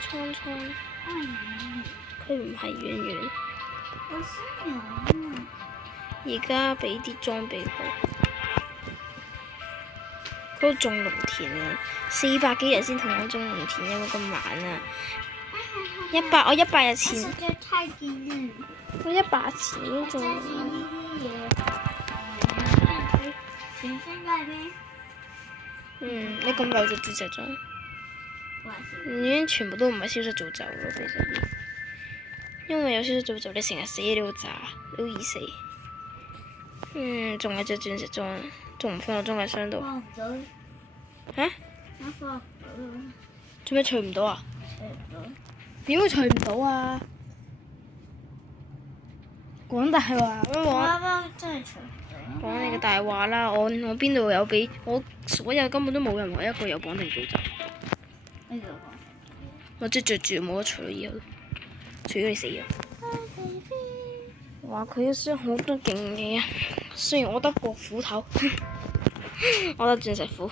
蒼蒼。佢唔係圓圓。我想養。而家俾啲裝備佢。佢度種農田啊，400幾日先同我種農田，有冇咁慢啊？100，我100日前。實在太勁啦！我100日前已經種完。全身都係咩？你咁快就轉石咗？已經全部都唔係消失造就咯，其實。因為有消失造就，你成日死你會炸，你好易死。仲有隻鑽石裝，仲唔放落中介箱度？放唔到。嚇？我放唔到。做咩除唔到啊？除唔到。點會除唔到啊？講大話咩我話？啱啱真係除唔到。講你嘅大話啦！我邊度有俾我所有根本都冇任何一個有綁定造就。呢個。我即係著住冇得除咯，以後除咗你死咗。話佢一雙好多勁嘢啊！雖然我得個斧頭，我得鑽石斧，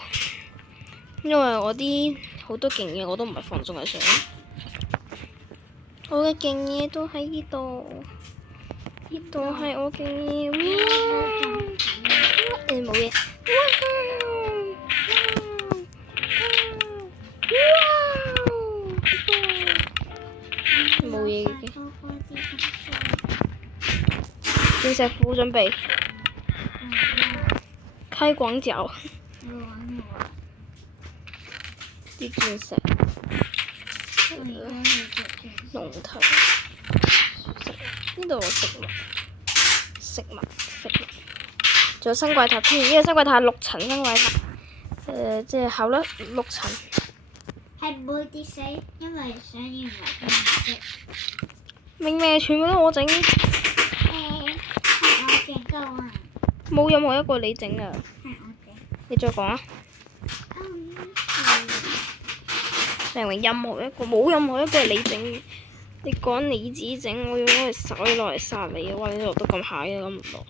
因為我啲好多勁嘢我都唔係放中喺上面。我嘅勁嘢都喺呢度，呢度係我勁嘢。冇嘢。冇嘢嘅。鑽石斧準備。開廣角。啲鑽石。龍頭。呢度食物。仲有新怪塔添，呢個新怪塔係6層新怪塔。即係厚率6層。係唔會跌死，因為想要唔係咁唔識。明明全部都我整。係我整㗎嘛。冇任何一個你整㗎。係我整。你再講啊！明明任何一個冇任何一個係你整。你講你自己整，我要攞嚟手攞嚟殺你啊！哇！你落得咁下嘅咁唔落。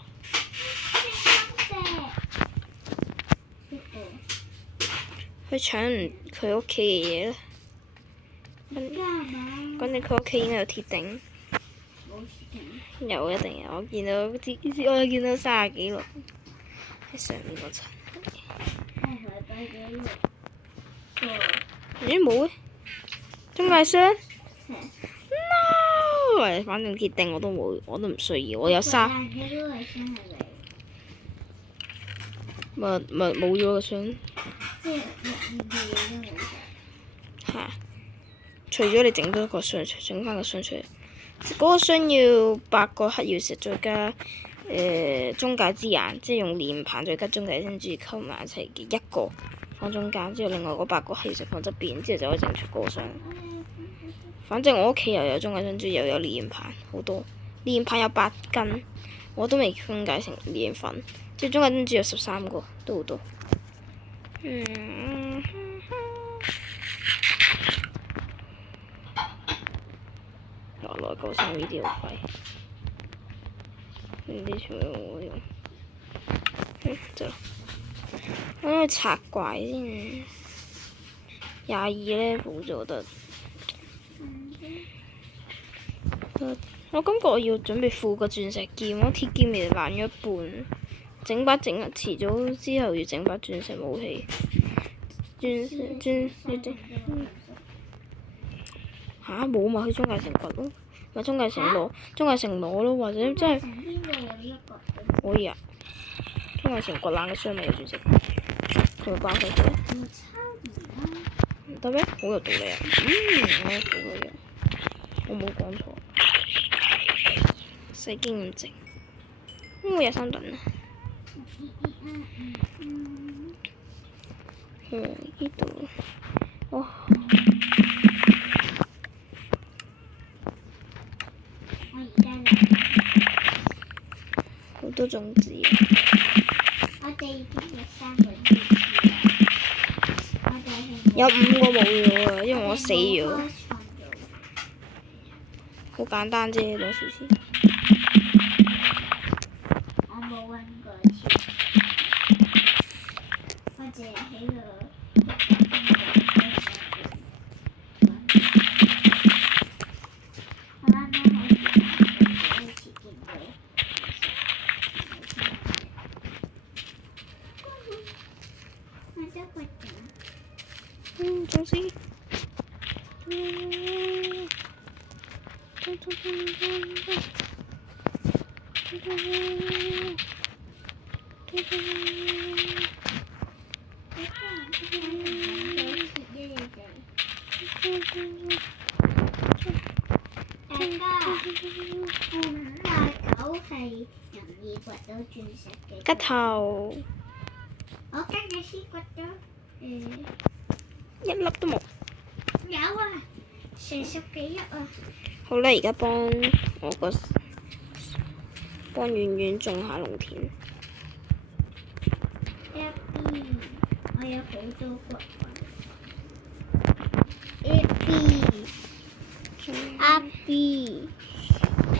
佢搶唔佢屋企嘅嘢啦。反正佢屋企應該有鐵頂。有一定有，我見到啲，我見到30幾落喺上面嗰層。咦冇嘅，中介箱 ？No！ 反正鐵頂我都冇，我都唔需要，我有沙。咪冇咗個箱。嚇！除咗你整多個箱，整翻個箱出嚟。嗰個箱要8個黑曜石，再加中介之眼，即係用連盤再加中介珍珠溝埋一齊嘅1個放中間，之後另外嗰8個黑曜石放側邊，之後就可以整出嗰個箱。反正我屋企又有中介珍珠，又有連盤，好多連盤有8斤，我都未分解成連粉，即係中介珍珠有13個，都好多。來9箱呢啲好廢，呢啲全部我用。就我去拆怪先，22呢補咗得。我感覺我要準備副個鑽石劍，我鐵劍未爛咗一半，整把遲早之後要整把鑽石武器。嚇冇咪去中介城掘咯，咪中介城攞咯，或者真係可以啊！中介城掘爛嘅箱咪有鑽石，佢咪包晒佢。唔得咩？好有道理啊！好有道理啊！我冇講錯。細經咁靜，點會有3噸啊？呢度，哇！好多種子。我哋已經有3個種子啦。有5個冇咗啊，因為我死咗。好簡單啫，攞試試。我冇揾過條，我淨係喺個。大家，換下狗係容易掘到鑽石嘅。吉頭我跟你先掘咗，一粒都冇。有啊，成10幾粒啊！好啦，而家幫圓圓種下農田。一 B， 我有好多骨魂。一 B， 阿 B，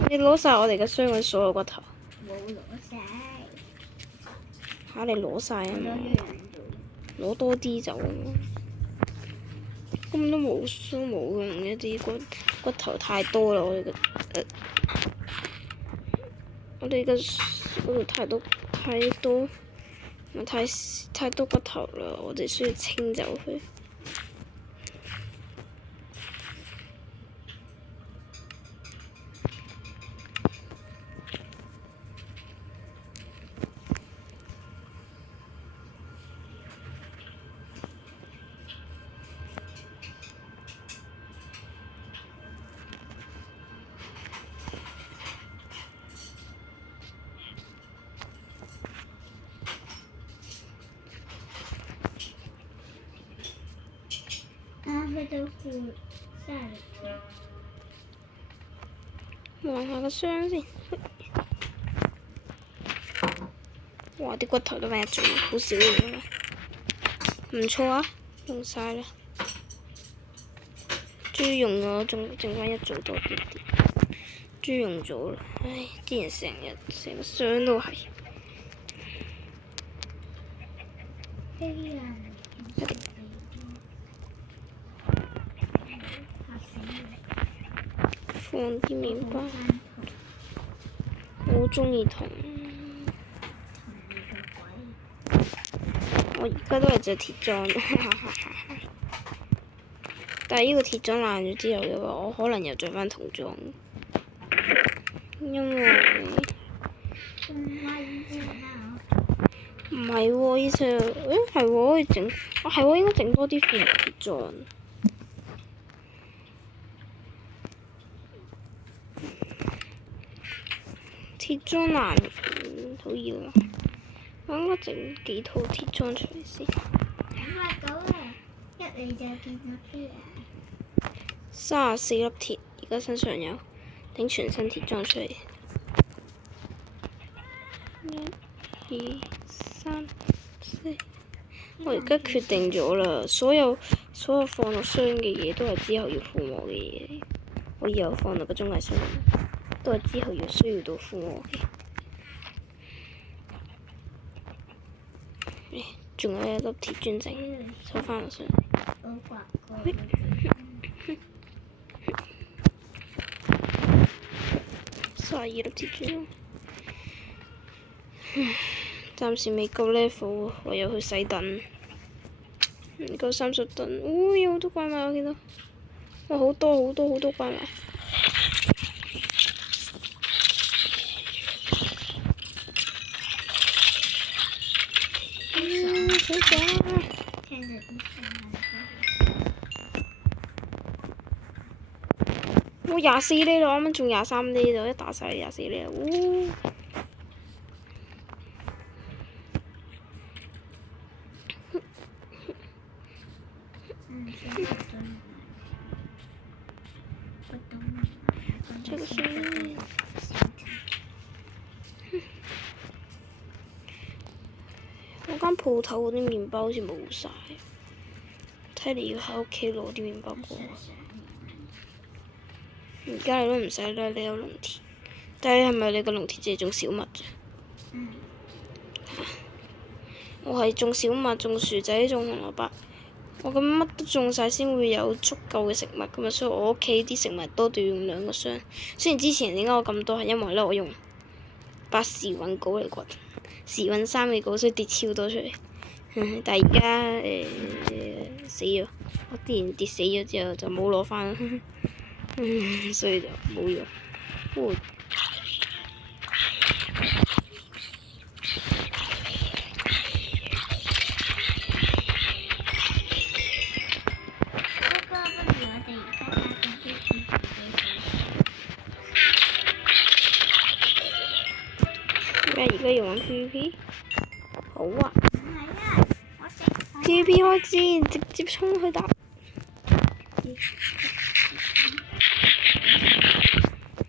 你攞晒我哋嘅箱嘅所有骨頭。冇攞晒，嚇！你攞晒啊嘛？攞攞多啲就根本都冇用一啲骨頭太多啦！我哋嘅嗰度太多骨頭啦，我哋需要清走佢。去到負30。望下個箱先。哇！啲骨頭都揾一種，好少用啊！唔錯啊，用晒啦。終於用咗，仲剩翻一組多啲。終於用咗啦！唉，之前成個箱都係。放啲麵包，我好中意銅。我而家都係隻鐵裝，但係呢個鐵裝爛咗之後嘅話，我可能又着翻銅裝，因為唔係喎，以前係喎，可以整，係喎，應該整多啲副鐵裝。鐵裝難好要啊！我應該整幾套鐵裝出嚟先。睇下到啊！一嚟就見到出嚟。34粒鐵，而家身上有，整全身鐵裝出嚟。1、2、3、4。我而家決定咗啦，所有放落箱嘅嘢都係之後要附魔嘅嘢。我以後放落個中介箱都係之後需要到附魔嘅。仲有一粒鐵磚整，收翻落上嚟。32粒鐵磚，暫時未夠 level，唯有去洗等。唔夠30等，有好多怪物我見到，哇好多怪物。好爽啊！我24呢度，啱啱仲23呢度，一打晒24呢度，出個先。我間鋪頭嗰啲麵包好似冇晒，睇嚟要喺屋企攞啲麵包過。而家你都唔使啦，你有農田。但係係咪你個農田淨係種小麥啫？我係種小麥、種薯仔、種紅蘿蔔。我咁乜都種晒先會有足夠嘅食物㗎嘛，所以我屋企啲食物多到要用2個箱。雖然之前點解我咁多係因為咧我用8時運稿嚟掘，時運3嘅稿，所以跌超多出嚟。但係而家死咗。我之前跌死咗之後就冇攞翻，所以就冇用。哦而家要玩 PVP？ 好啊！PVP 開戰，直接衝去打。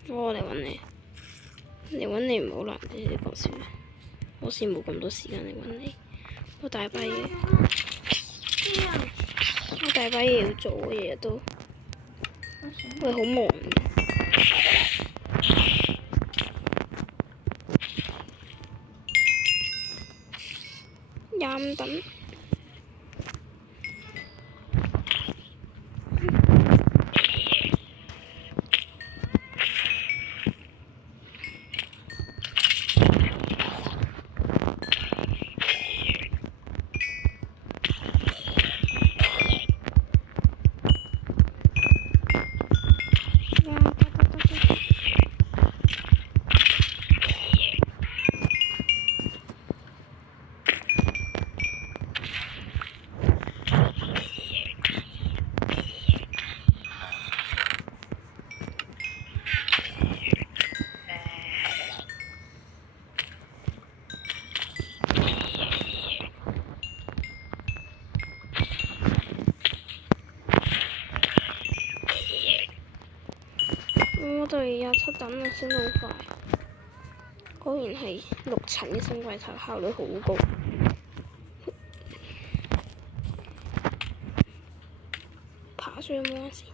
我嚟揾你，唔好啦，你講笑。我先冇咁多時間嚟揾你，我大把嘢要做啊，日日都。喂，好忙。廿等。我哋27等啊，升得好快。果然係6層嘅新櫃頭效率好高。爬上去摸下先。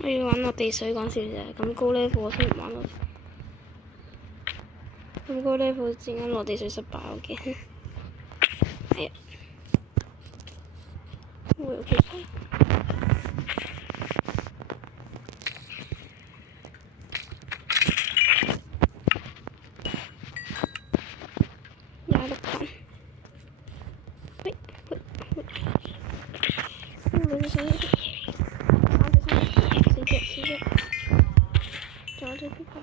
我要玩落地水講笑啫，咁高 level 我先唔玩落。咁高 level 陣間落地水失敗我驚。係啊。我有幾多？26等。喂。仲有隻邊個？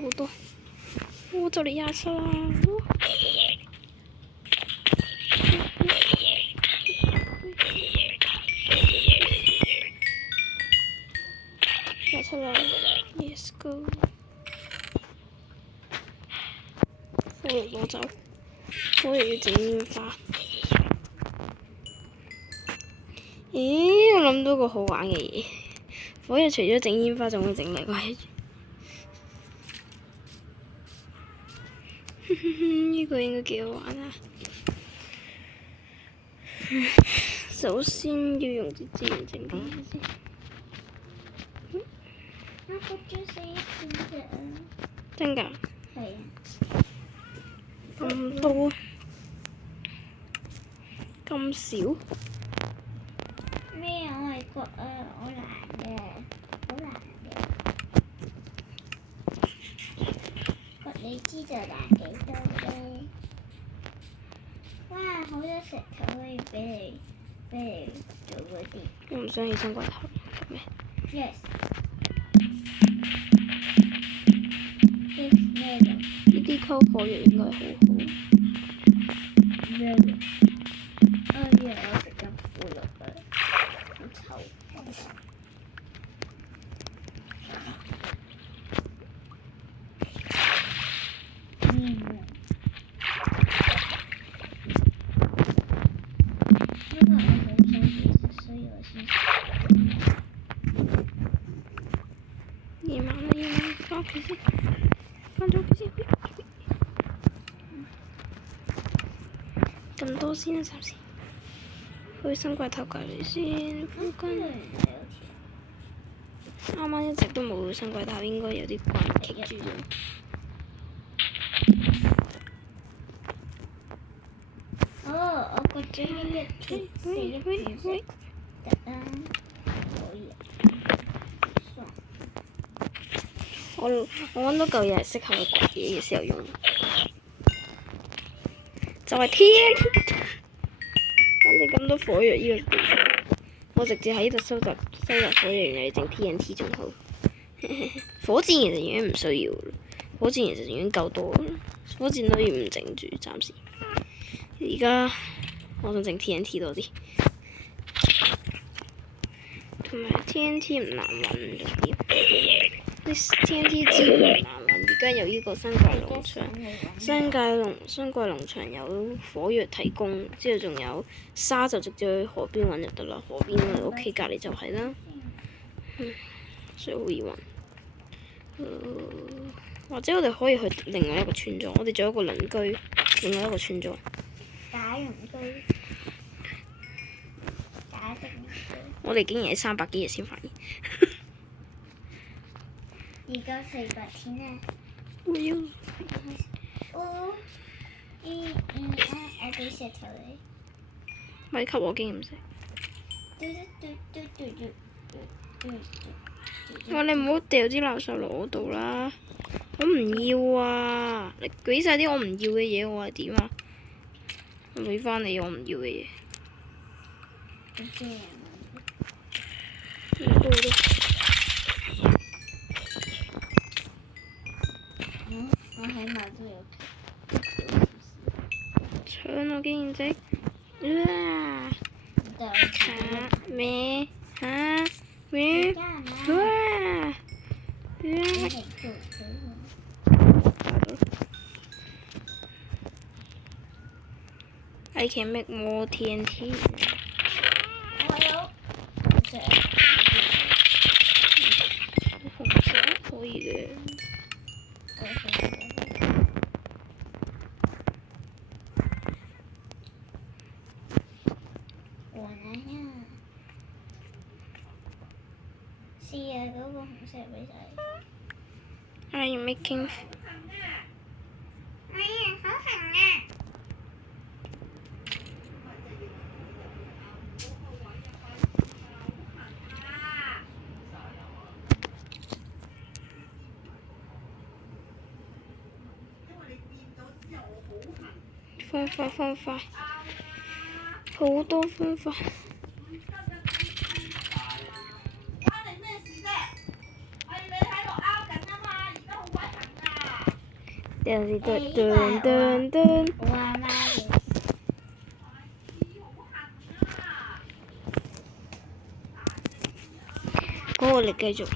好多。我就嚟27啦。27啦 ，Yes go。火藥攞走，火藥要整煙花。咦，我諗到個好玩嘅嘢，火藥除咗整煙花，仲會整咩鬼？呢個應該幾好玩啊！首先要用啲資源整啲嘢先。我個豬死一片隻啊！真㗎？係啊。咁多？咁少？咩？我係覺好難嘅，好難嘅。你知就難幾多啫。哇！好多石頭可以俾你做嗰啲。我唔想起身櫃頭咩 ？Yes。呢啲溝火藥應該好好。咩嘅？我食緊腐肉啊！好臭。夜晚啦，翻屋企先，翻咗屋企先。咁多先啦，暫時。去新櫃頭隔離先，附近。啱啱一直都冇去新櫃頭，應該有啲關棘住咗。哦，我個嘴一死一片色。可以。算。我揾到嚿嘢係適合去掘嘢嘅時候用，就係 TNT。反正咁多火藥呢個地方，我直接喺呢度收集火藥，原來你整 TNT 仲好。火箭其實已經唔需要啦，火箭其實已經夠多啦，火箭都要唔整住，暫時。而家我想整 TNT 多啲，同埋 TNT 唔難揾咗啲。啲 TNT 資源唔難揾，而家有呢個新怪農場，新怪農場有火藥提供，之後仲有沙就直接去河邊揾就得啦。河邊我屋企隔離就係啦，所以好易揾。或者我哋可以去另外一個村莊，我哋仲有一個鄰居，另外一個村莊。假鄰居。假的鄰居。我哋竟然喺300幾日先發現。而家400天啦。我要。我俾石頭你。咪給我經驗值。你唔好掉啲垃圾落我度啦！我唔要啊！你俾晒啲我唔要嘅嘢，我係點啊？我俾翻你我唔要嘅嘢。我起碼都有。搶我經驗值！咩？嚇？咩？I can make more TNT。我有。紅色可以嘅。試下嗰個紅色俾晒。Are you making？好痕啊！方法，好多方法。有時噔。我阿媽嘅。好，我哋繼續。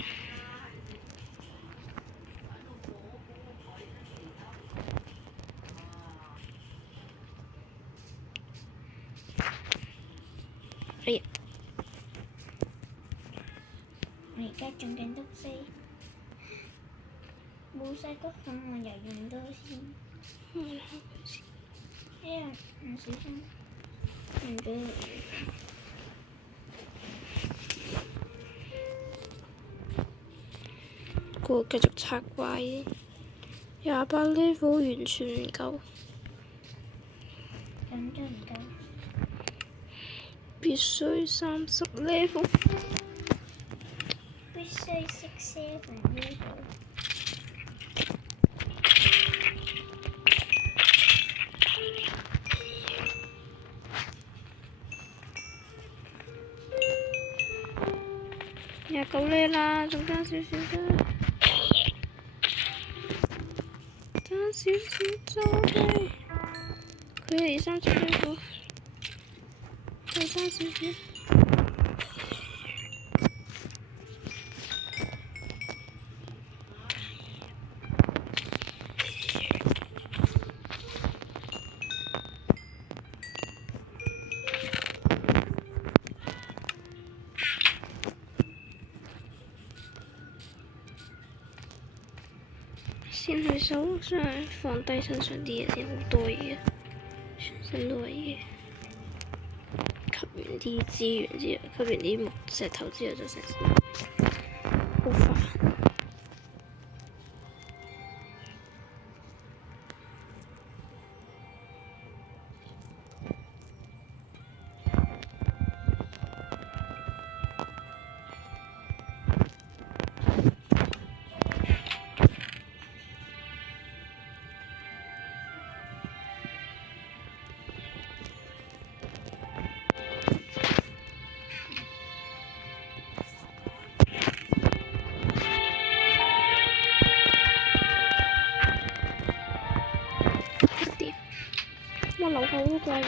哎呀！我而家種緊篤飛，冇晒骨粉，我又用多先。哎呀，唔小心用咗嚟。我繼續拆怪，28 level 完全唔夠。咁都唔夠。必須30 level。必須67 level。29 level 啦，仲爭少少啫。爭少少啫，佢係30 level，再爭少少。先去手上放低身上啲嘢先，好多嘢，全身都係嘢。吸完啲資源之後，吸完啲木石頭之後就成，好煩。我樓下好多怪物。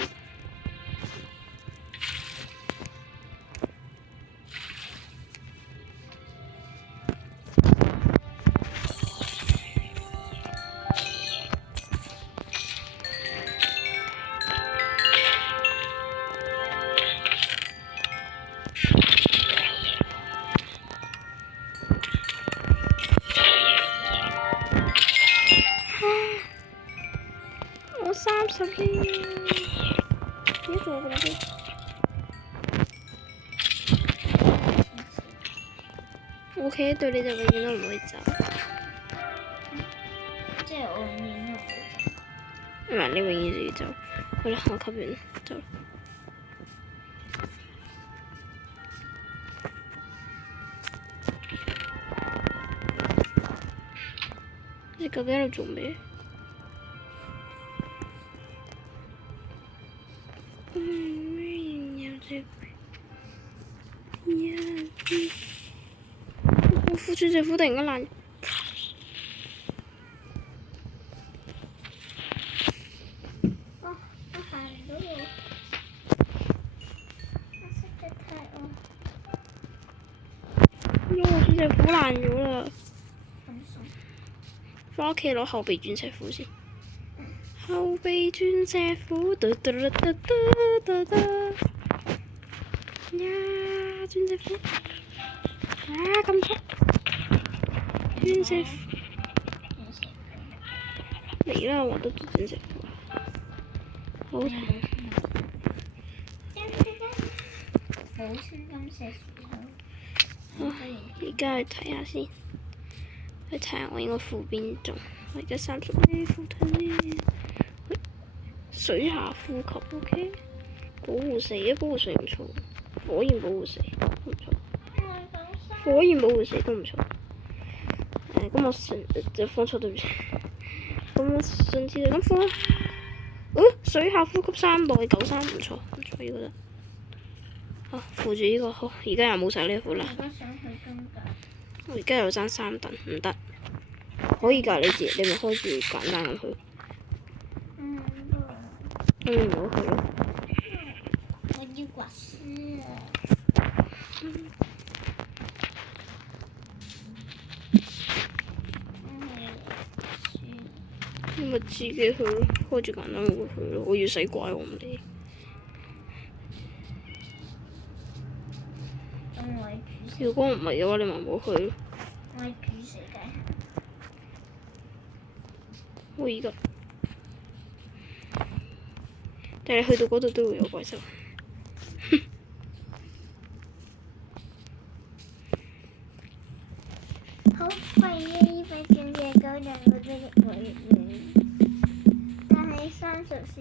我30呢，點解仲有咁多？我企喺度你就永遠都唔會走。即係我永遠都唔會走。唔係，你永遠就要走。好啦，我吸完走啦。你究竟喺度做咩？我副轉隻虎突然間爛。我行唔到路，我實在太餓。我副隻虎爛咗啦，咁爽。返屋企攞後備鑽石虎先。後備鑽石虎，嘟嘟嘟嘟嘟嘟。呀！鑽石虎。啊！咁速。鑽石虎。嚟啦！我都鑽石虎。好睇。好穿金石虎。而家去睇下先，去睇下我應該負邊種。我而家30呢負睇呢，水下呼吸 OK， 保護4啊，保護4唔錯，火焰保護4都唔錯，火焰保護4都唔錯。咁我就放錯對唔住，咁我上次就咁放啦。水下呼吸3代93唔錯唔錯，呢個得。好，扶住呢個好，而家又冇晒呢副啦。我而家又爭3等，唔得。可以㗎，你咪開住簡單咁去。咁咪唔好去咯。我要刮絲啊！你咪自己去咯，開住簡單咁去咯。我要死怪我唔理。如果唔係嘅話，你咪唔好去咯。我係煮死嘅。我而家，但係去到嗰度都會有怪獸。好廢啊！呢塊鑽石狗人我都入我入面，但係30先。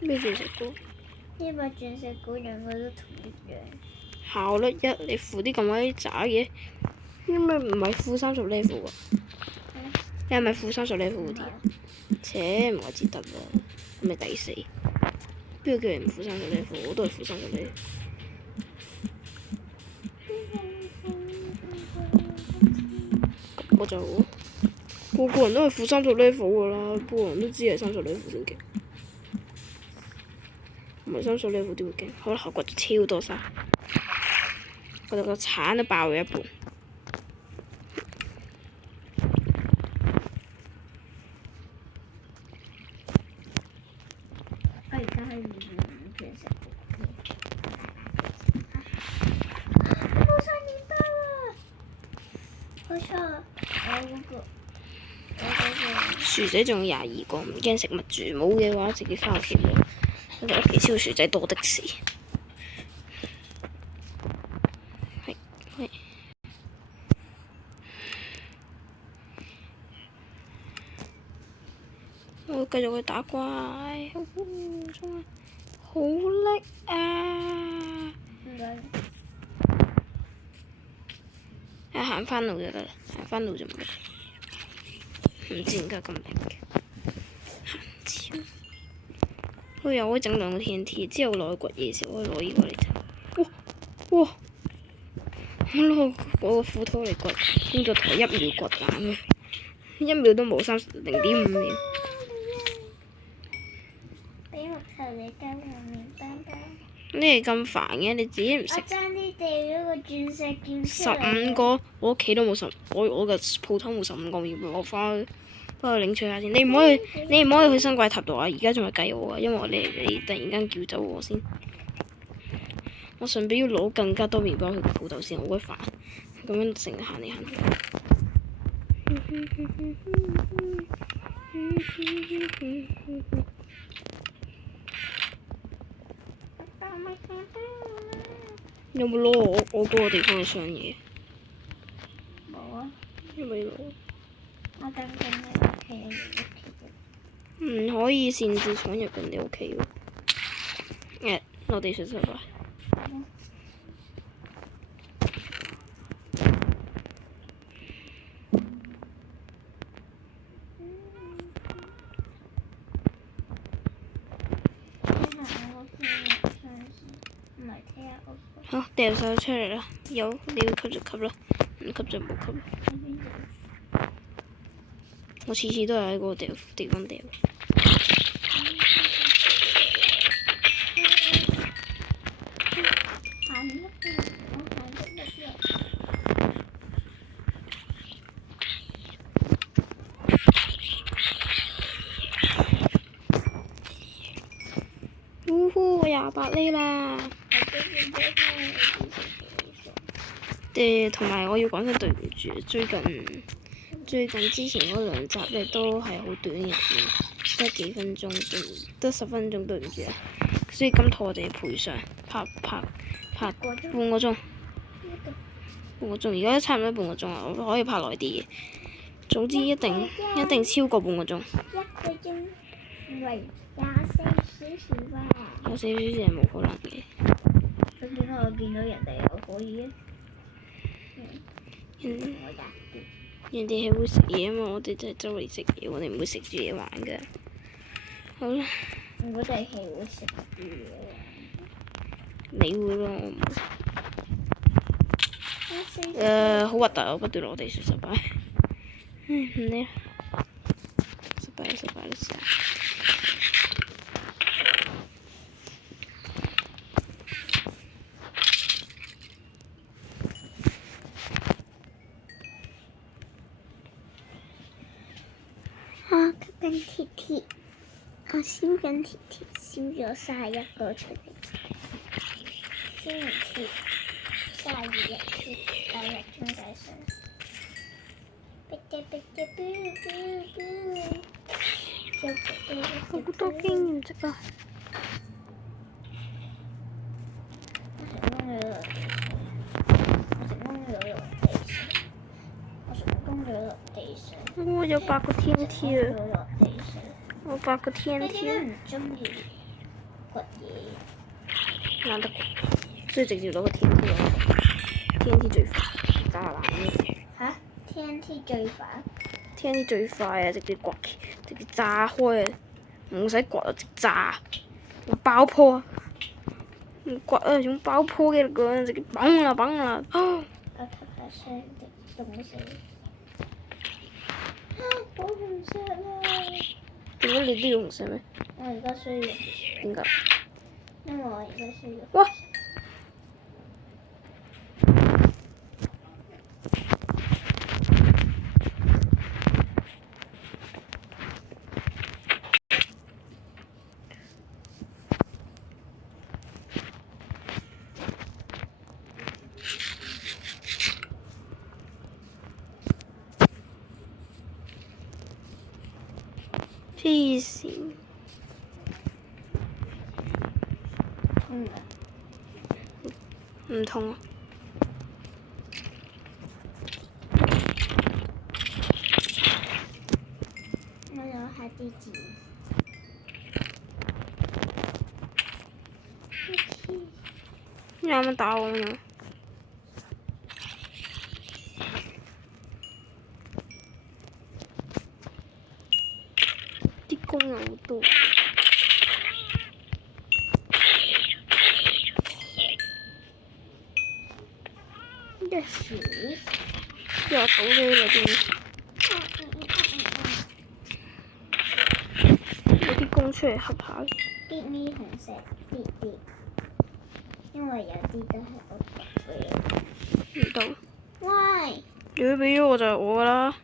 咩鑽石股？呢塊鑽石狗人我都同一樣。效率1，你負啲咁鬼渣嘅，因為唔係負30 level 啊？你係咪負30 level 嗰啲啊？切，唔怪之得啦，咁咪抵死。邊個叫你唔負30 level？我都係負30 level。我就個個人都係負30 level 噶啦，個個人都知係30 level 先勁。唔係30 level 點會勁？好啦，我掘咗超多沙，我哋個鏟都爆咗一半。我而家係鑽石股。冇晒麵包啦！好錯，薯仔仲有22個，唔驚食物住。冇嘅話，自己返屋企攞。我哋屋企燒薯仔多的是。係。我會繼續去打怪，好叻啊！行返路就得啦，行返路就唔得。唔知點解咁叻嘅，行超。我又可以整2個 TNT，之後落去掘嘢時候可以攞呢個嚟整。哇！攞我個斧頭嚟掘，工作台1秒掘爛嘅，1秒都冇0.5秒。俾木頭你交換麵包包。你哋咁煩嘅，你自己唔我食。爭啲掉咗個鑽石劍出嚟。15個，我屋企都冇我嘅鋪頭冇15個麵包，我翻去領取下先。你唔可以去新怪塔度啊！而家仲係計我啊，因為你突然間叫走我先。我順便要攞更加多麵包去個鋪頭先，好鬼煩。咁樣成日行嚟行去。有冇攞我嗰個地方嘅箱嘢？冇啊。有冇攞？我等緊你屋企唔可以擅自闖入人哋屋企喎。落地上失敗。好，掉晒出嚟啦！有你要吸就吸啦，唔吸就冇吸啦。我次次都係喺嗰個地方掉。呼呼，我28厘啦！同埋我要講聲對唔住，最近之前嗰2集咧都係好短嘅片，得幾分鐘，得10分鐘，對唔住啊！所以今套我哋賠償拍半個鐘，而家都差唔多半個鐘啦，我可以拍耐啲嘅。總之一定超過半個鐘。1個鐘為24小時吧。24小時係冇可能嘅。咁點解我見到人哋又可以嘅？人哋係會食嘢啊嘛，我哋就係周圍食嘢，我哋唔會食住嘢玩㗎。好啦。我哋係會食住嘢玩。你會咯，我唔會。好核突啊！我不斷落地上失敗。唔理啦，失敗啦！我吸緊鐵鐵，我燒緊鐵鐵，燒咗31個出嚟。燒完鐵，32日鐵，9日中計上。好多經驗值啊！我成功咗落地上。我有8個 TNT 啊！我8個 TNT 啊！唔中意掘嘢。懶得掘，所以直接攞個 TNT 攞。TNT 最快，炸爛嘅。嚇 ？TNT 最快 ？TNT 最快啊！直接掘，直接炸開啊！唔使掘啊，直炸，用爆破啊！唔掘啊，用爆破嘅力量，直接砰啦！我吸下聲，凍死。好紅色啊！點解你都要紅色咩？我而家需要。點解？因為我而家需要。哇！黐線！唔痛啊！我有下啲字。你啱啱打我咩？啲工又好多。的屎。又倒呢嗰啲，有啲公出嚟合下。啲咪紅色啲啲，因為有啲都係我讀嘅。唔得，喂，如果俾咗我就係我㗎啦，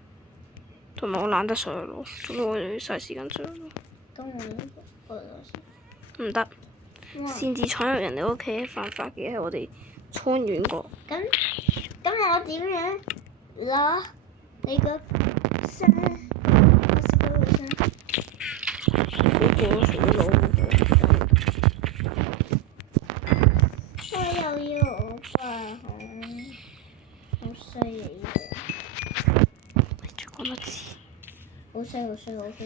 同埋我懶得上去攞，做咩我要嘥時間上去攞？咁我攞先。唔得，哇擅自闖入人哋屋企犯法嘅係我哋蒼遠國。咁我點樣攞你個箱？我食嗰個箱。嗰個除咗攞嗰個，我又要我爸好衰啊！呢你再講多次。個好衰好衰好衰。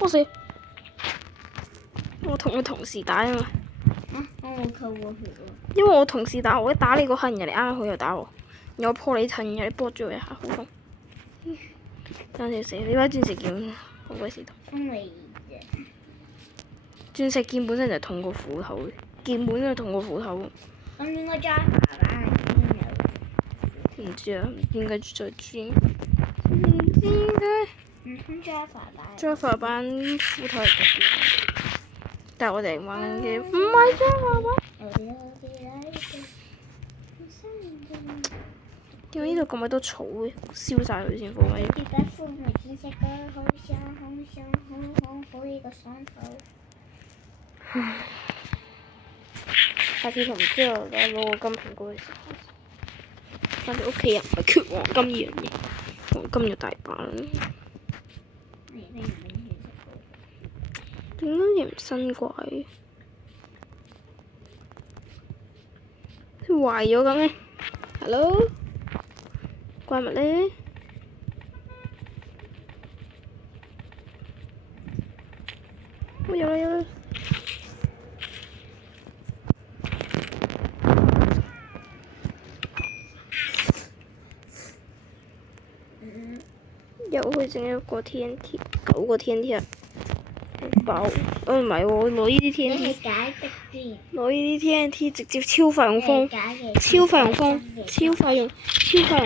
我死！我同我同事打啊嘛，我冇扣過血喎。因為我同事打我，一打你嗰刻，人哋啱啱佢又打我，然後我破你盾，然後你搏咗我一下，好痛。等陣死！呢把鑽石劍好鬼死痛。風味嘅。鑽石劍本身就痛過斧頭嘅，劍本身就痛過斧頭。咁應該揸下吧？唔知啊，應該再轉。唔知點解。唔通 Java 版？Java 版斧頭係點？但係我哋玩緊嘅唔係 Java 版。點解呢度咁鬼多草嘅？燒晒佢先，火咪。而家風味鑽石嘅，好香好香好呢個爽口。下次同之後咧攞個金蘋果去食。我哋屋企人唔係缺黃金呢樣嘢，黃金就大把啦。點解你唔新怪？佢壞咗嘅咩 ？Hello， 怪物咧？我有啦有啦。又去整一個 TNT， 9個 TNT 啊！爆！唔係喎，攞呢啲 TNT， 攞呢啲 TNT 直接超快用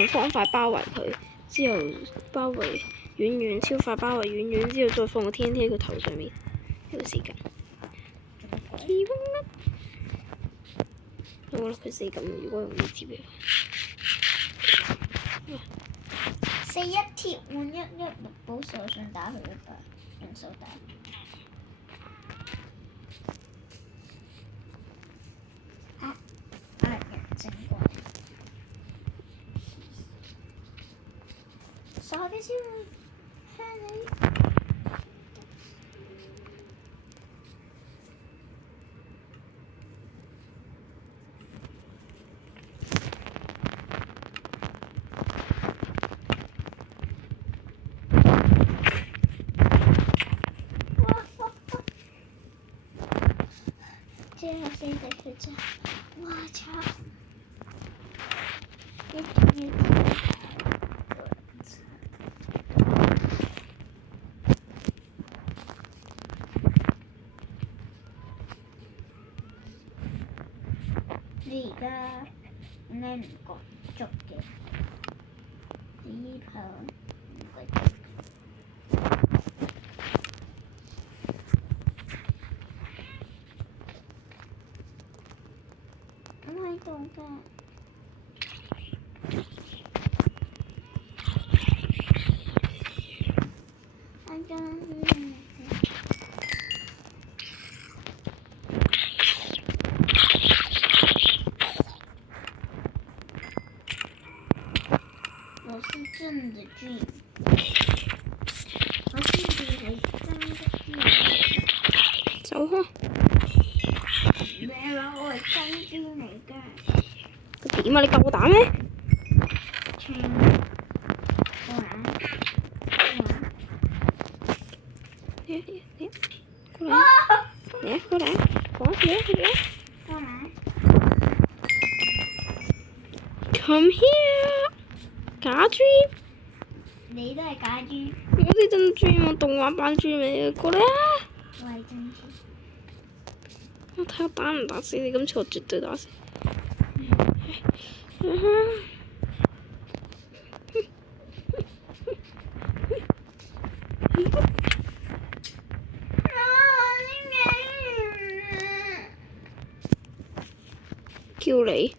方法包圍佢，之後包圍遠超快包圍遠之後再放個 TNT 喺佢頭上面，呢個時間。好啦，佢死緊，如果用呢支俾佢。 4一貼換1保手上打佢一巴，用手打。人精怪。傻嘅少女，向你。最後先食佢咋？哇操！你而家應該唔覺捉嘅，你依排唔覺捉。喺度㗎，我是真的俊，我是你係真的俊。走開！咩話？我係真俊嚟㗎。佢點啊？你夠膽咩？講住啦，佢哋。過嚟。 Come here，假 dream。你都係假豬，我啲真 dream，我動畫版 dream 嚟嘅，過嚟啊！我係真豬。我睇下打唔打死你，今次我絕對打死。叫你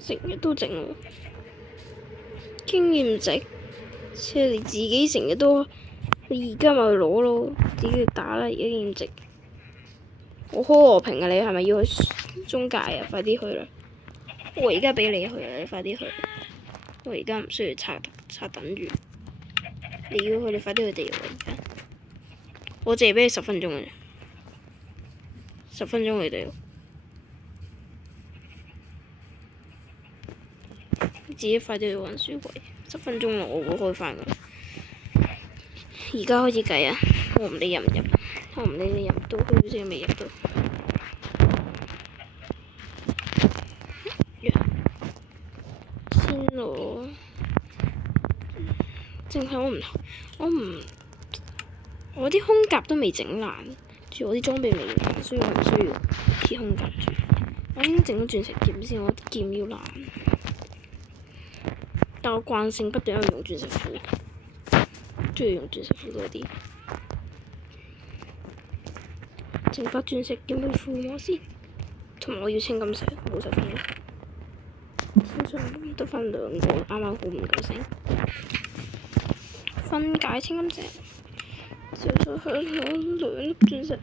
成日都整喎，經驗值，即係你自己成日都，你而家咪去攞咯，自己去打啦，而家經驗值。我好和平啊！你係咪要去中介啊？快啲去啦！我而家俾你去啊！你快啲去！我而家唔需要刷等住。你要去，你快啲去地獄啊！而家我淨係俾你10分鐘嘅啫，10分鐘去地獄。你自己快啲去揾書櫃，10分鐘啦，我會開翻噶啦。而家開始計啊！我唔理入唔入，我唔理你入到去先未入到。先攞，淨係我啲胸甲都未整爛，仲有我啲裝備未爛，所以我唔需要鐵胸甲住。我已經整咗鑽石劍先，我啲劍要爛。但我慣性不斷喺度用鑽石斧，中意用鑽石斧多啲。整把鑽石劍去附我先，同埋我要青金石，冇10分鐘。身上得翻2個，啱啱好唔夠醒。分解青金石，少咗響2粒鑽石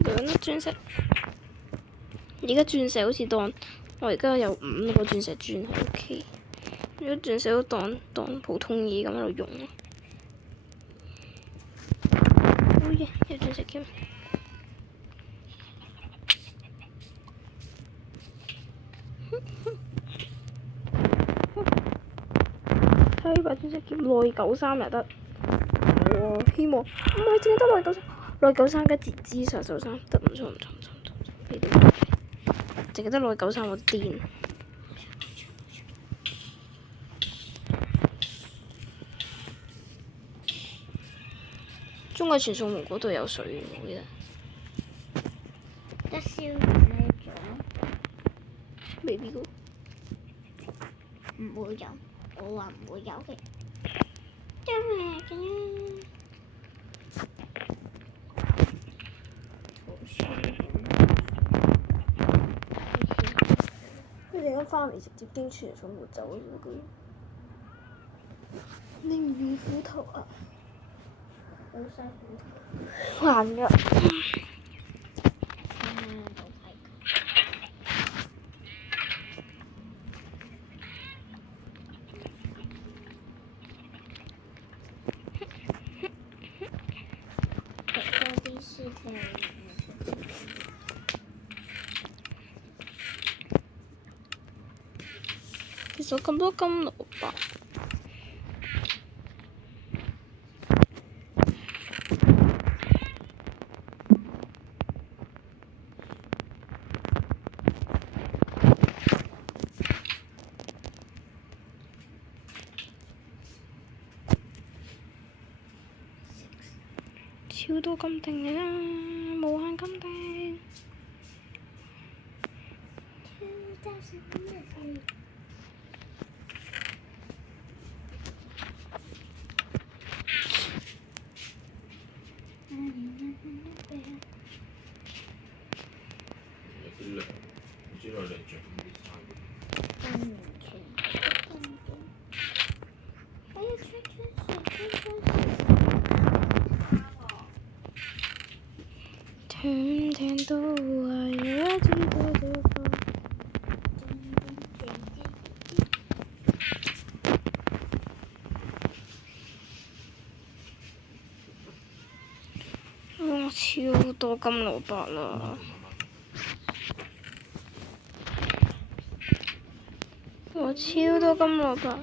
，2粒鑽石。而家鑽石好似當我而家有5個鑽石鑽喺屋企，如果鑽石都當普通嘢咁喺度用。好嘢，有鑽石劍。睇呢把鑽石劍內93又得，希望唔係淨係得內93嘅截肢殺手衫得，唔錯，呢啲淨係得內93我癲。中國傳送門嗰度有水嘅，我記得。得燒完呢咗，未必㗎。唔會有，我話唔會有嘅。真係嘅。佢哋而家翻嚟直接經傳送門走咗佢。寧如虎頭啊！好犀虎頭。還㗎。其實咁多金蘿蔔，超多金锭嚟啦，無限金锭。聽唔聽到啊？一直播着歌。我超多金蘿蔔啦！我超多金蘿蔔。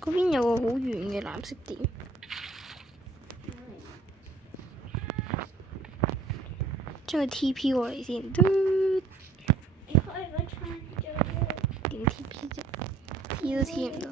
嗰邊有個好圓嘅藍色點，將佢 TP 過嚟先。嘟你開個窗做咩？點 TP 啫？T 都 T 唔到。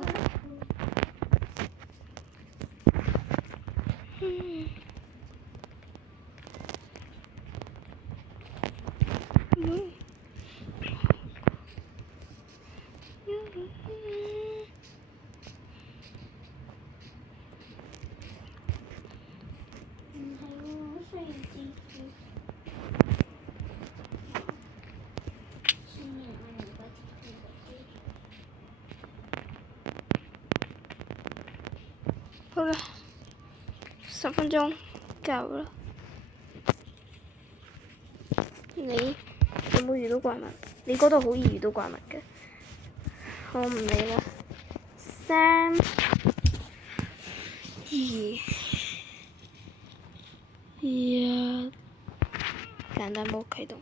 唔係喎，好需要蜘蛛。雖然我唔覺蜘蛛好啦，10分鐘夠啦。你有冇遇到怪物？你嗰度好易遇到怪物嘅。我唔理啦。3、2、1，簡單模啟動。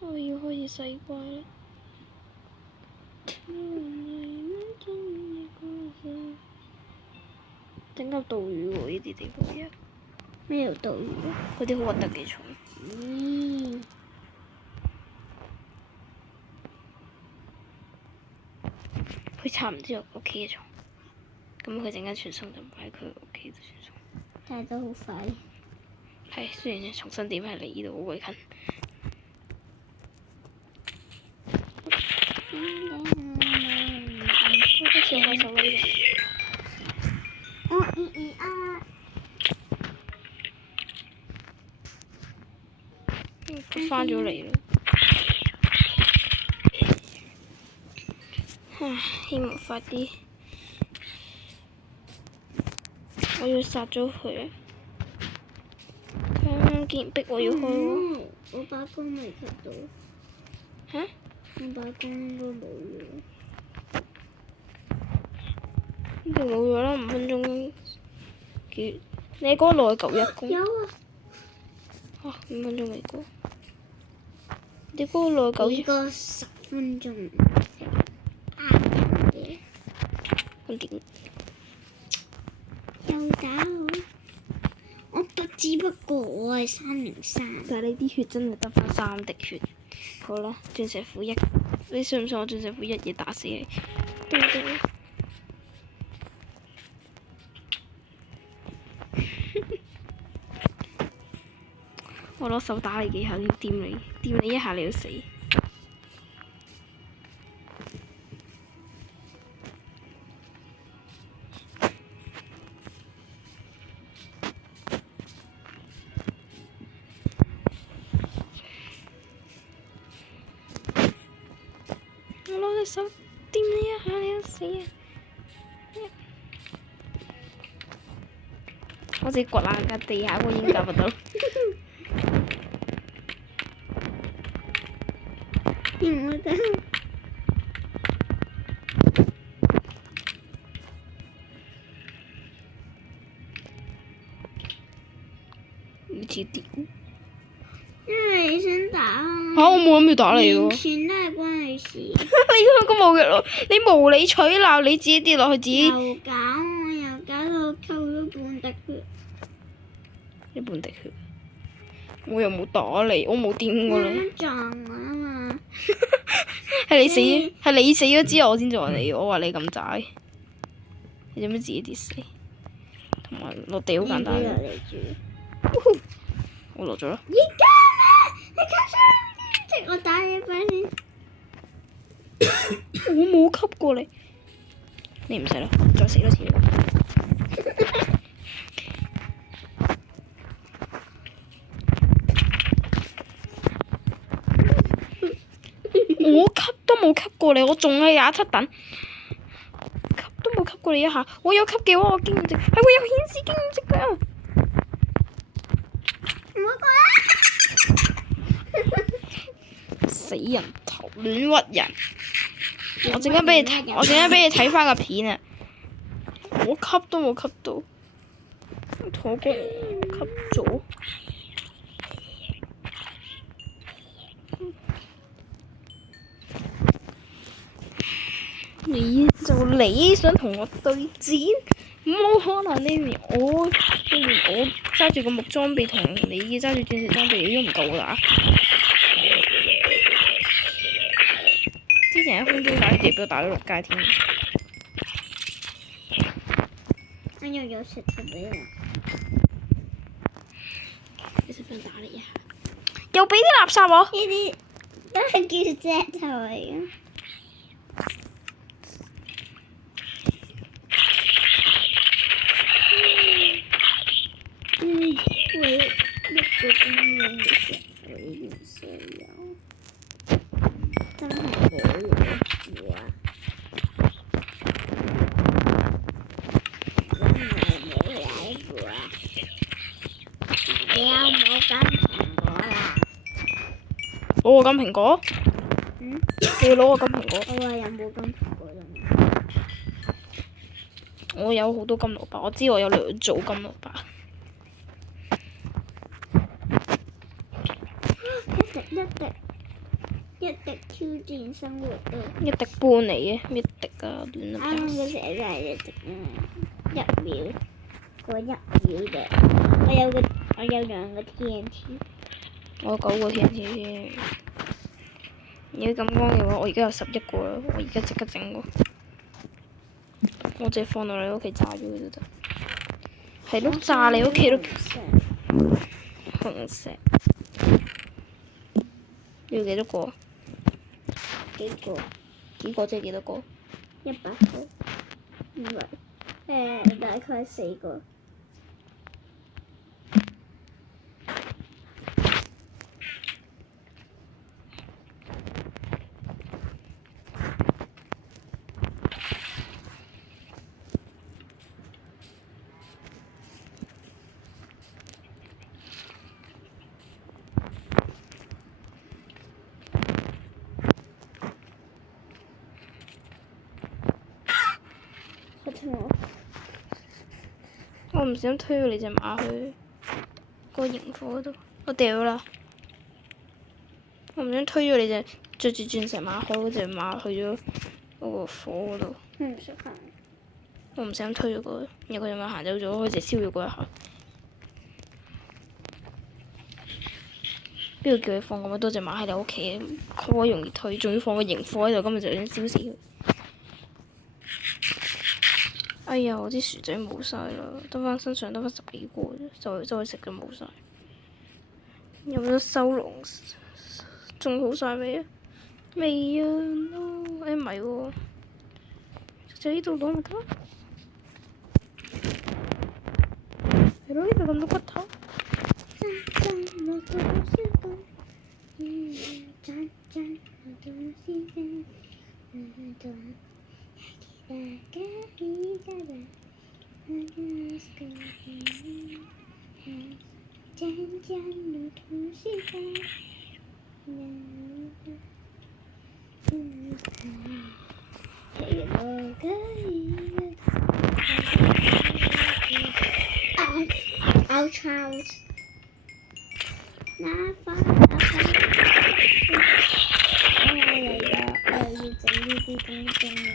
我要開始洗怪啦。整嚿杜魚喎，呢啲地方有咩有杜魚啊？嗰啲好核突嘅蟲。佢插唔知我屋企嘅蟲，咁佢陣間傳送就唔喺佢屋企度傳送。但係都好快。係，雖然重新點係離呢度好鬼近。好似開手呢度。佢翻咗嚟啦。唉，希望快啲。我要殺咗佢。既然逼我要開喎。我把弓未吸到。嚇？我把弓應該冇咗。一定冇咗啦，5分鐘幾？你嗰個內舊一弓。有啊。啊，5分鐘未過。你嗰個內舊一。呢個10分鐘。咁點？又打我只不過我係303。但係你啲血真係得返3滴血。好啦，鑽石虎1，你信唔信我鑽石虎一嘢打死你？對唔對？我攞手打你幾下先掂你，掂你一下你要死。我攞隻手掂你一下你要死啊！我自己掘爛架地下嗰個鷹架咪得咯。我得。唔似屌。因為你想打我。嚇！我冇諗住打你喎。完全都係關你事。你嗰個冇藥咯，你無理取鬧，你自己跌落去自己。又搞我，又搞到我扣咗半滴血。一半滴血。我又冇打你，我冇掂過你。撞我啊嘛！係你死，係你死咗之後我先撞你，我話你咁渣。你做咩自己跌死？同埋落地好簡單。我落咗啦。而家咩？你吸收，即我打你一巴先。我冇吸過你。你唔使啦，再死多次。我吸都冇吸過你，我仲係27等，吸都冇吸過嚟一下。我有級嘅話，我經驗值係會有顯示經驗值㗎。唔好講啦！死人頭，亂屈人！我陣間俾你睇，我陣間俾你睇翻個片啊！我級都冇級到，同我講級咗。你想同我對戰？冇可能！你連我揸住個木裝備同你揸住鑽石裝備你都唔夠我打。之前喺空中打地俾我打咗6階添。我又有石頭俾你。你使唔使打你一下？又俾啲垃圾我。呢啲都係叫石頭嚟嘅。我一個咁樣嘅石頭已經需要，真係好苦啊！你有冇金蘋果啦？攞個金蘋果？嗯？你要攞個金蘋果？我話有冇金蘋果啦？我有好多金蘿蔔，我知我有2組金蘿蔔。一滴挑戰生活啊！1滴半嚟嘅，咩滴啊？亂啊！啱啱嗰時真係1滴1秒，過1秒啫。我有2個 TNT。我有9個 TNT 先。如果咁講嘅話，我而家有11個啦，我而家即刻整個。我淨係放落你屋企炸咗佢都得。係咯，炸你屋企都紅石。你要幾多個？幾個？幾個即係幾多個？100個。唔係，大概4個。我唔想推咗你隻馬去個營火嗰度，我掉啦。我唔想推咗你隻着住鑽石馬海嗰隻馬去咗嗰個火嗰度。唔識行。我唔想推咗過去，然後佢隻馬行走咗，佢就燒咗嗰一下。邊度叫你放咁多隻馬喺你屋企？佢好容易推，仲要放個營火喺度，根本就已經燒死佢。哎呀！我啲薯仔冇晒啦，得翻身上得翻10幾個啫，就去食就冇晒。有冇得收籠？種好晒未啊？未啊！誒唔係喎，就呢度攞咪得？係咯，呢度咁多骨頭。Our child. 拿翻我嚟啦！我又要整呢啲東東啦。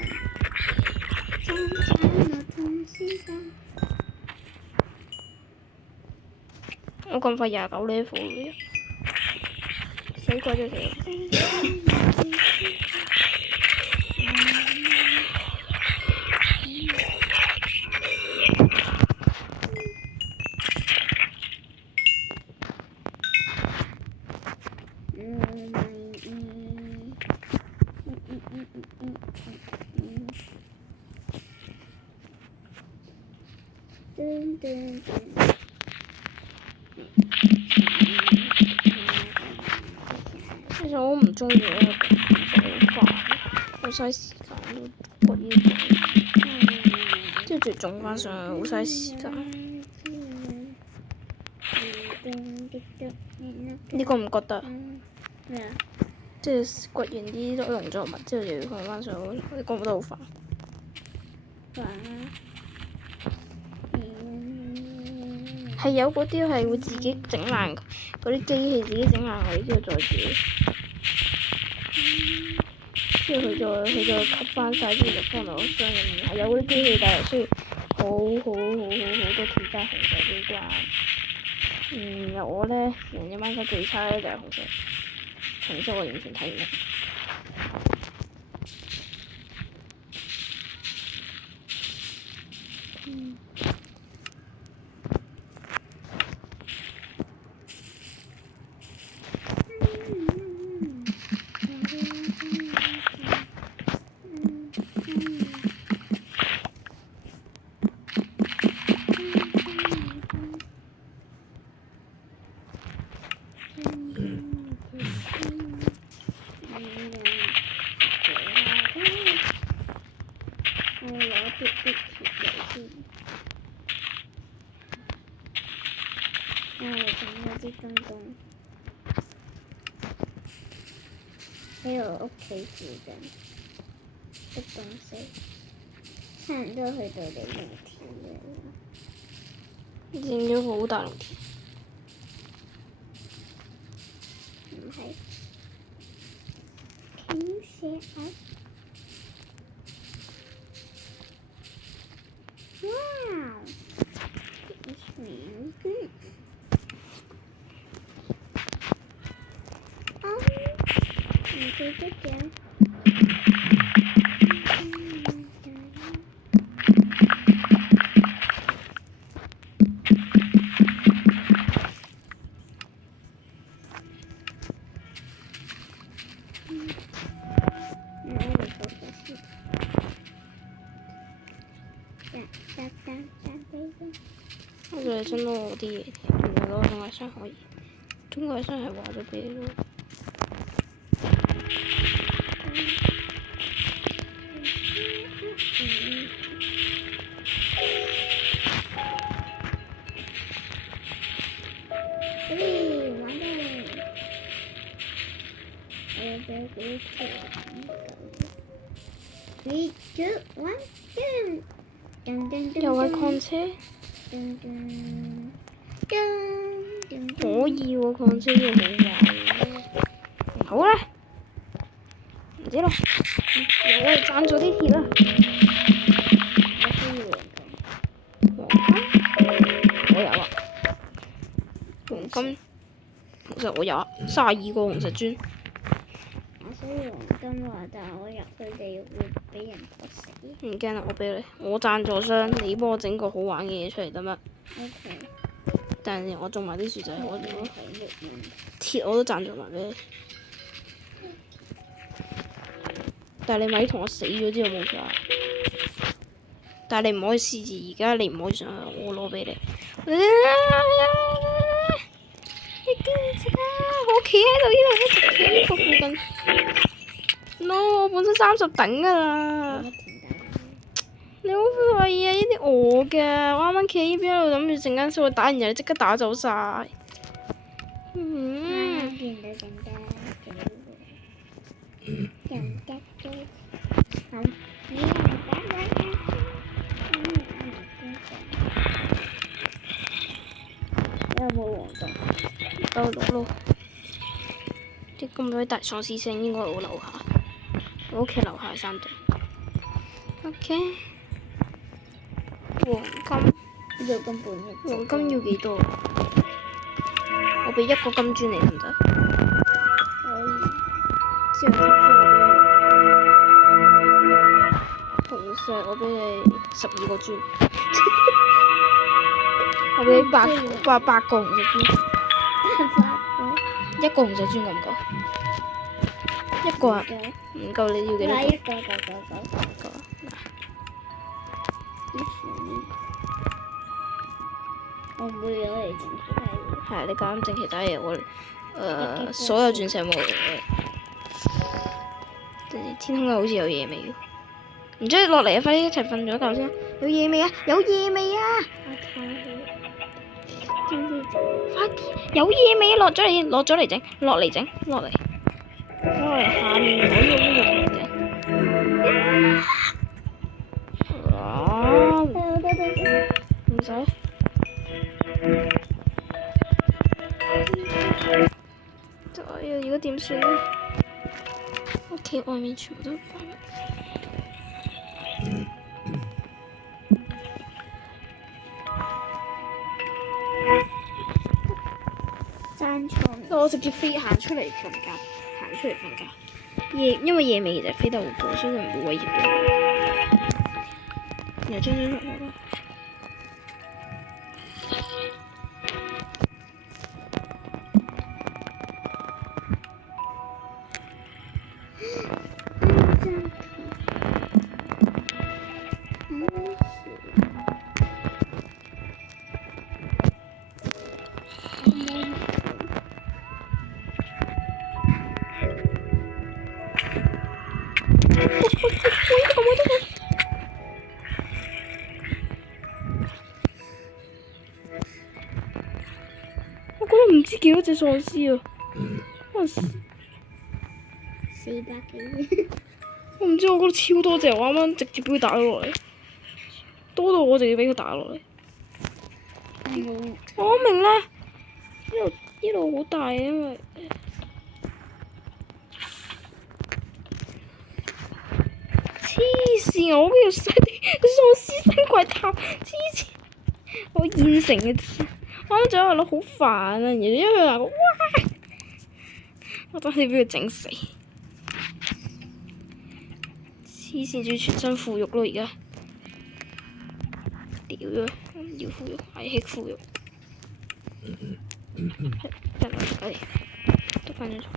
我咁快29 level 嘅，死鬼咗死！其實我唔中意呢個好煩，好嘥時間都掘呢啲。跟住種翻上去，好嘥時間。呢個唔覺得？咩啊？即係掘完啲農作物之後，又要放翻上去，你覺唔覺得好煩？煩啊！係有嗰啲係會自己整爛，嗰啲機器自己整爛佢之後再煮，之後佢再吸翻晒之後就放落個箱入面。係有嗰啲機器，但係需要好多鐵加紅色機關。我咧人嘅 Minecraft 最差咧就係紅色，紅色我完全睇唔明。喺我屋企附近的東西，差唔多去到你農田嘅啦。整咗個好大農田。唔係。Can you say that? Wow! It's really good. Mình chơi tiếp kìa.我就係想攞我啲嘢，原來攞中介商可以，中介商係話咗俾你攞。又係礦車，可以喎，礦車呢個好玩喎。好啦，唔知啦，我哋賺咗啲鐵啦。我有啊，黃金，其實我有啊，32個紅石磚。我需要黃金喎，但係我入佢哋會俾人撲死。唔驚啦，我俾你，我贊助商，你幫我整個好玩嘅嘢出嚟得乜 OK。但係我種埋啲樹仔，我鐵我都贊助埋俾你。但係你咪同我死咗之後冇錯。但係你唔可以私自，而家你唔可以上去，我攞俾你。我企喺度，呢度一直企喺呢個附近。No， 我本身30等㗎啦。你好廢啊！呢啲我嘅，我啱啱企喺呢邊喺度諗住陣間先會打完人，你即刻打走晒。有冇黃金？夠攞咯！啲咁鬼大喪屍聲應該係我樓下，我屋企樓下山頂。OK。黃金要幾多？我俾1個金磚你得唔得？可以。之後紅石我俾你12個磚。我俾8個紅石磚。1個紅石磚夠唔夠？1個啊？唔夠，你要幾多個？1個夠。我唔會攞嚟整其他嘢。係你咁整其他嘢，我所有鑽石冇嘅。天空好似有嘢未？唔知落嚟啊！快啲一齊瞓咗覺先。有嘢未啊？有嘢未啊？我睇到。快啲！有嘢未啊？落咗嚟整，落嚟下面攞呢個烏肉嚟整。唔使。哎呀！而家點算咧？屋企外面全部都關。我直接行出嚟瞓覺。因為夜尾其實飛得好高，所以就唔會威脅到我。又張床啦。我覺得唔知幾多隻喪屍啊！我400幾。我唔知，我覺得超多隻，我啱啱直接俾佢打咗落嚟，多到我直接俾佢打落嚟。我明啦，呢度好大啊，因為黐線，我邊度使啲喪屍升怪塔？黐線，我現成嘅，我啱啱走落嚟好煩啊！然後因為佢話哇，我真係俾佢整死。黐線，仲要全身腐肉咯而家，屌啊！要腐肉，I hate腐肉。得啦，哎，都翻咗床。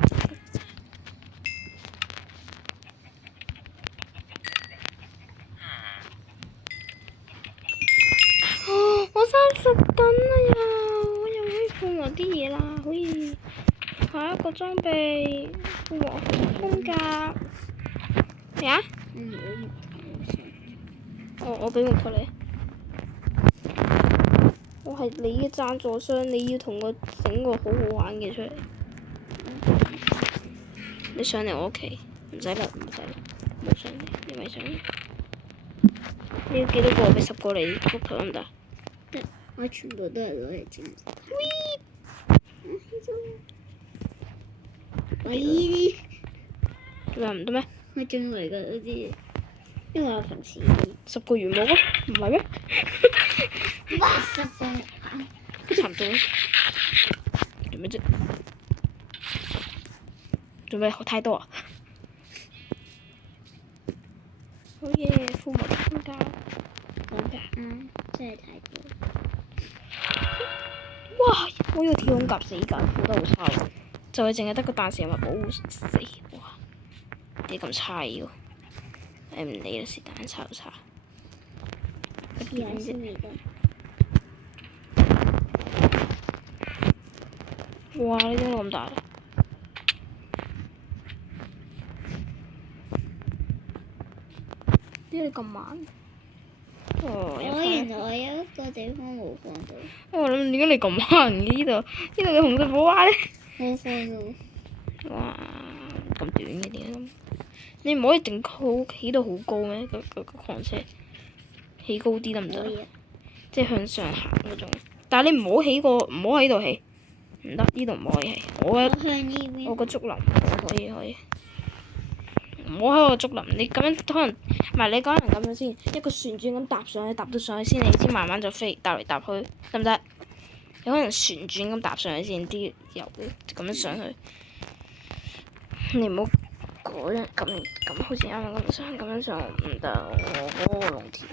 我30斤啦又，我又可以放埋啲嘢啦，可以下一個裝備風格。咩啊？我俾木頭你。我係你嘅贊助商，你要同我整個好好玩嘅出嚟。你上嚟我屋企，唔使啦，冇上嚟，你咪上嚟。你要幾多個？俾10個你木頭得唔得？得，我全部都係攞嚟整。我依啲。做咩唔得咩？我仲嚟過嗰啲，因為我平時10個元寶咯，唔係咩？哇！10個，差唔多。做咩啫？做咩太多啊？好嘢，敷埋風格，好㗎。真係太多。哇！我呢個鐵孔甲死緊，好得好差喎，就係淨係得個彈射物保護死。哇！你咁差要？誒唔理啦，是但差就差。試下先嚟㗎。哇！你點解咁大？點解你咁慢？哦，原來我有一個地方冇放到。我諗點解你咁慢嘅呢度嘅紅色火花咧？冇放到。哇！咁短嘅點解咁？你唔可以整高起到好高咩？個礦車起高啲得唔得？即係向上行嗰種。但係你唔好喺度起，唔得，呢度唔可以起。我個竹林可以。唔好喺我竹林，你咁樣可能唔係你可能咁樣先，一個旋轉咁搭上去，搭到上去先，你先慢慢再飛，搭嚟搭去，得唔得？有可能旋轉咁搭上去先，啲油咁樣上去。你唔好咁好似啱啱咁樣上唔得，我嗰個龍條。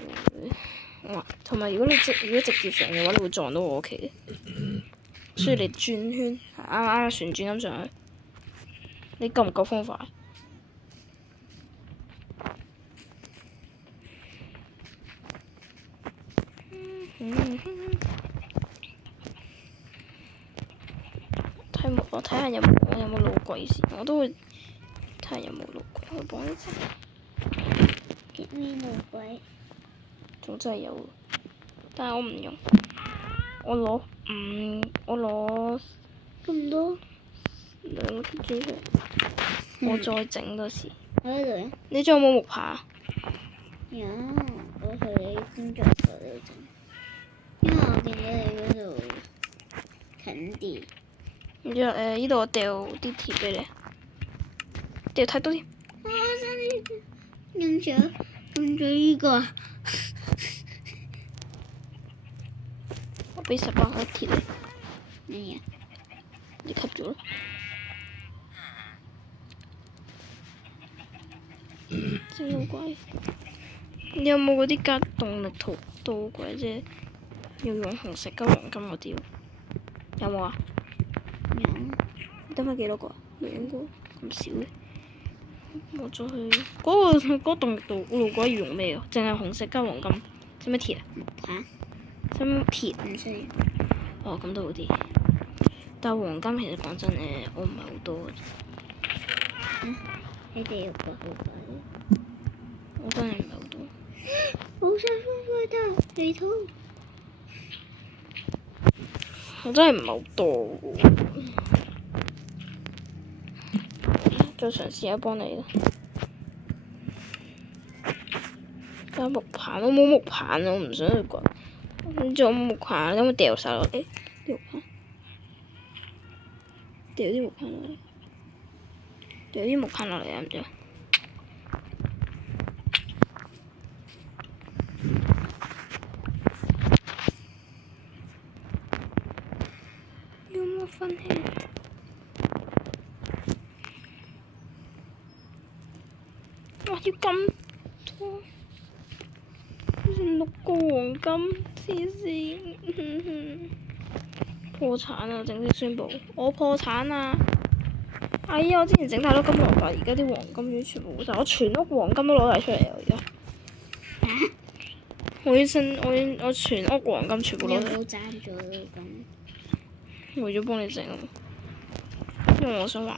同埋如果直接上嘅話，你會撞到我屋企。所以你轉圈，啱旋轉咁上去，你夠唔夠方法？我睇下有冇路軌先，我都會睇下有冇路軌，我幫你整。咩路軌？桶真係有，但係我唔用。我攞咁多， 2個鐵磚出嚟，我再整多次。我喺度。你仲有冇木牌啊？有，我去你工作台度整，因為我見到你嗰度近啲。然之後呢度我掉啲鐵俾你，掉太多添。我想用咗呢個。我俾18塊鐵你，咩啊？你吸咗咯。真好鬼！你有冇嗰啲加動力圖刀鬼啫？要用紅石加黃金嗰啲喎，有冇啊？有。你得翻幾多個啊？兩個咁少嘅。我再去嗰個動力圖嗰度要用咩啊？淨係紅石加黃金，使乜鐵啊？嚇？使乜鐵？唔需要。哦，咁都好啲。但係黃金其實講真我唔係好多嘅啫。你哋要個好快。我真係唔係好多。好想翻去得地圖。我真係唔係好多喎。再嘗試下幫你啦。加木棒，我冇木棒啊！我唔想去掘。你仲有冇木棒？有冇掉晒落嚟？啲木棒，掉啲木棒落嚟，掉啲木棒落嚟啊！唔知。有冇分氣？哇！要咁多，好似6個黃金，黐線！破產啊！正式宣佈，我破產啊！哎呀！我之前整太多金蘿蔔，而家啲黃金已經全部冇晒，我全屋黃金都攞晒出嚟啊！而家。我全屋黃金全部攞晒。你有冇賺咗咁？為咗幫你整，因為我想玩。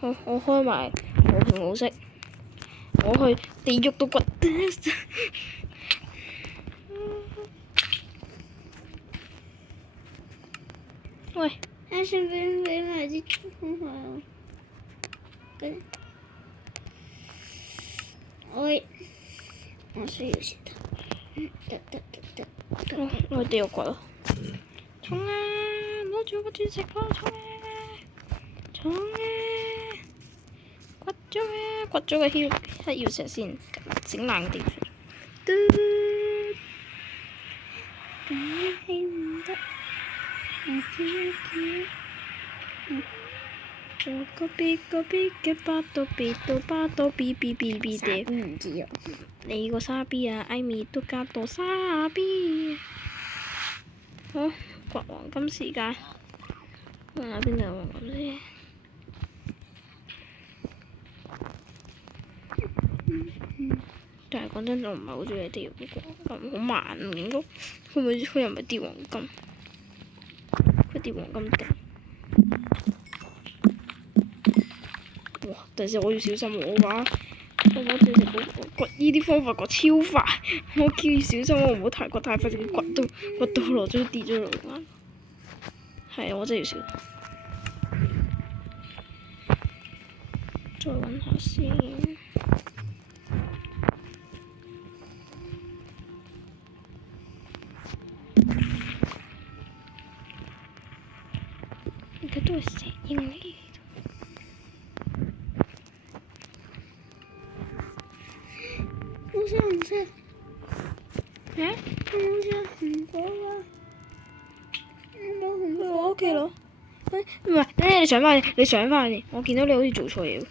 好，我開埋和平模式，我去地獄度掘。喂，順便俾埋啲空氣我。跟我需要石頭。得。我去地獄掘咯。衝啊！攞住個鑽石咯！衝啊！掘咗個黑曜石先，整爛啲。咁係唔得。個別嘅巴多比到巴多比地。唔知啊。你個沙 B 啊，艾米都加到沙 B。好，掘黃金時間。問下邊度有黃金先。但係講真，我唔係好中意地獄嗰個，咁好慢啊！應該佢又唔係跌黃金，佢跌黃金定。哇！第時我要小心喎，我話鑽石掘依啲方法掘超快，我叫要小心，我唔好太掘太快，直接掘到落咗跌咗落嚟。係啊，我真係要小心。再揾下先。而家都係石英嚟嘅。好似紅色。咩？好似紅果啊！冇紅果。我屋企攞。唔係，等你上翻嚟，我見到你好似做錯嘢喎。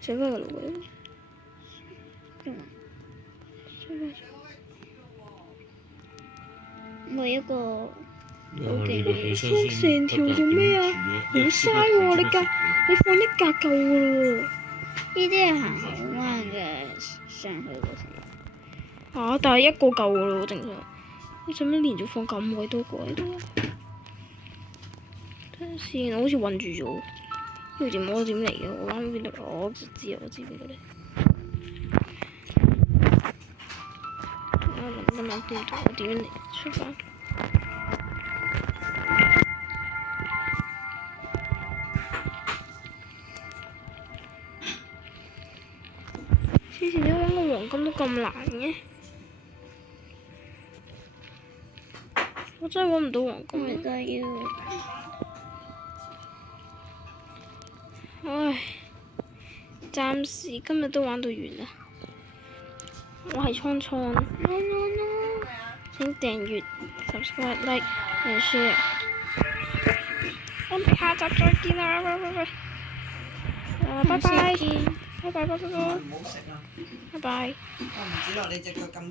上翻個路位。我一個。放成條做咩啊？好嘥喎！你放一格夠噶咯喎。呢啲係行好慢嘅上去嗰時。但係一個夠噶咯喎，正常。你做咩連續放咁鬼多個喺度？睇下先，我好似韞住咗。呢條點我點嚟嘅？我諗邊度嚟？我就知我知邊度嚟。我諗邊度？我點嚟？出翻。之前點解揾個黃金都咁難嘅？我真係揾唔到黃金嚟㗎要。唉，暫時今日都玩到完啦。我係蒼蒼。No，請訂閱、subscribe、like and share。我哋下集再見啦，拜拜。拜拜。唔好食啊！拜拜。我唔知啦，你隻腳咁。